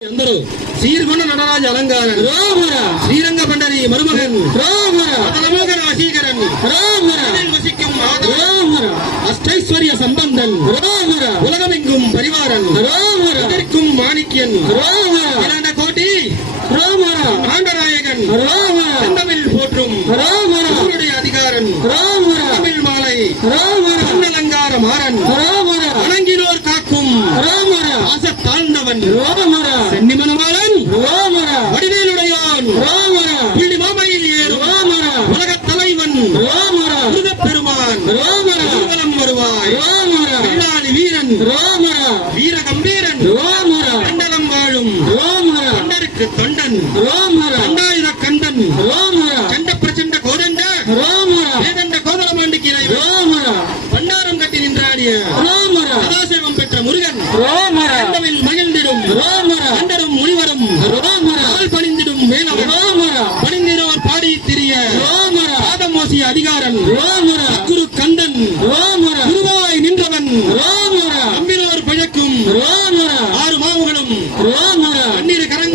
అందరూ శ్రీర్గుణ నటరాజ అలంకారన్ రామర శ్రీరంగ పండరి మరుమగన్ రామర అతనమోగర వశీకరన్ రామర వసిக்கும் ராமர அஷ்டைஸ்வரிய சம்பந்தன் ராமர உலகமெங்கும் பரிவாரன் ராமர இதற்கும் மாணிக்கியன் ராமர இரண்ட கோட்டி ராமர ஆண்டநாயகன் ராமர செந்தமிழ் போற்றும் ராமர அவருடைய அதிகாரன் ராமர தமிழ் மாலை ராமர அலங்கார மாறன் ராமர வணங்கினோர் காக்கும் ராமர ஆசை தாழ்ந்தவன் ராமர சென்னிமனவாளன் ராமர வடிவேலுடையான் ராமர புள்ளி மாமையில் ஏறும் ராமர உலகத் தலைவன் ராமர முருகப் பெருமான் ராமர ஊர்வலம் வருவாய் ராமர வெள்ளாளி வீரன் ராமர வீர கம்பீரன் ராமர கண்டலம் வாழும் ராமர கண்டருக்கு தொண்டன் ராமர கண்டாயுத கண்டன் ராமர கண்ட பிரச்சண்ட கோதண்ட ராமர வேதண்ட கோதலமாண்டிக்கு ராமர பண்டாரம் கட்டி நின்றாடிய ராமர சதாசிவம் பெற்ற முருகன் ராமர கண்டவில் மகிழ்ந்திடும் ராமர கண்டரும் முனிவரும் ராமர ஆள் பணிந்திடும் வேலவன் ராமர பணிந்திரோர் பாடி திரிய ராமர ஆதமோசிய அதிகாரன் ராமர குரு கந்தன் ராமர குருவாய் நின்றவன் ராமர அம்பினோர் பழக்கும் ராமர ஆறு மாவுகளும் ராமர அந்நிற கரங்கள்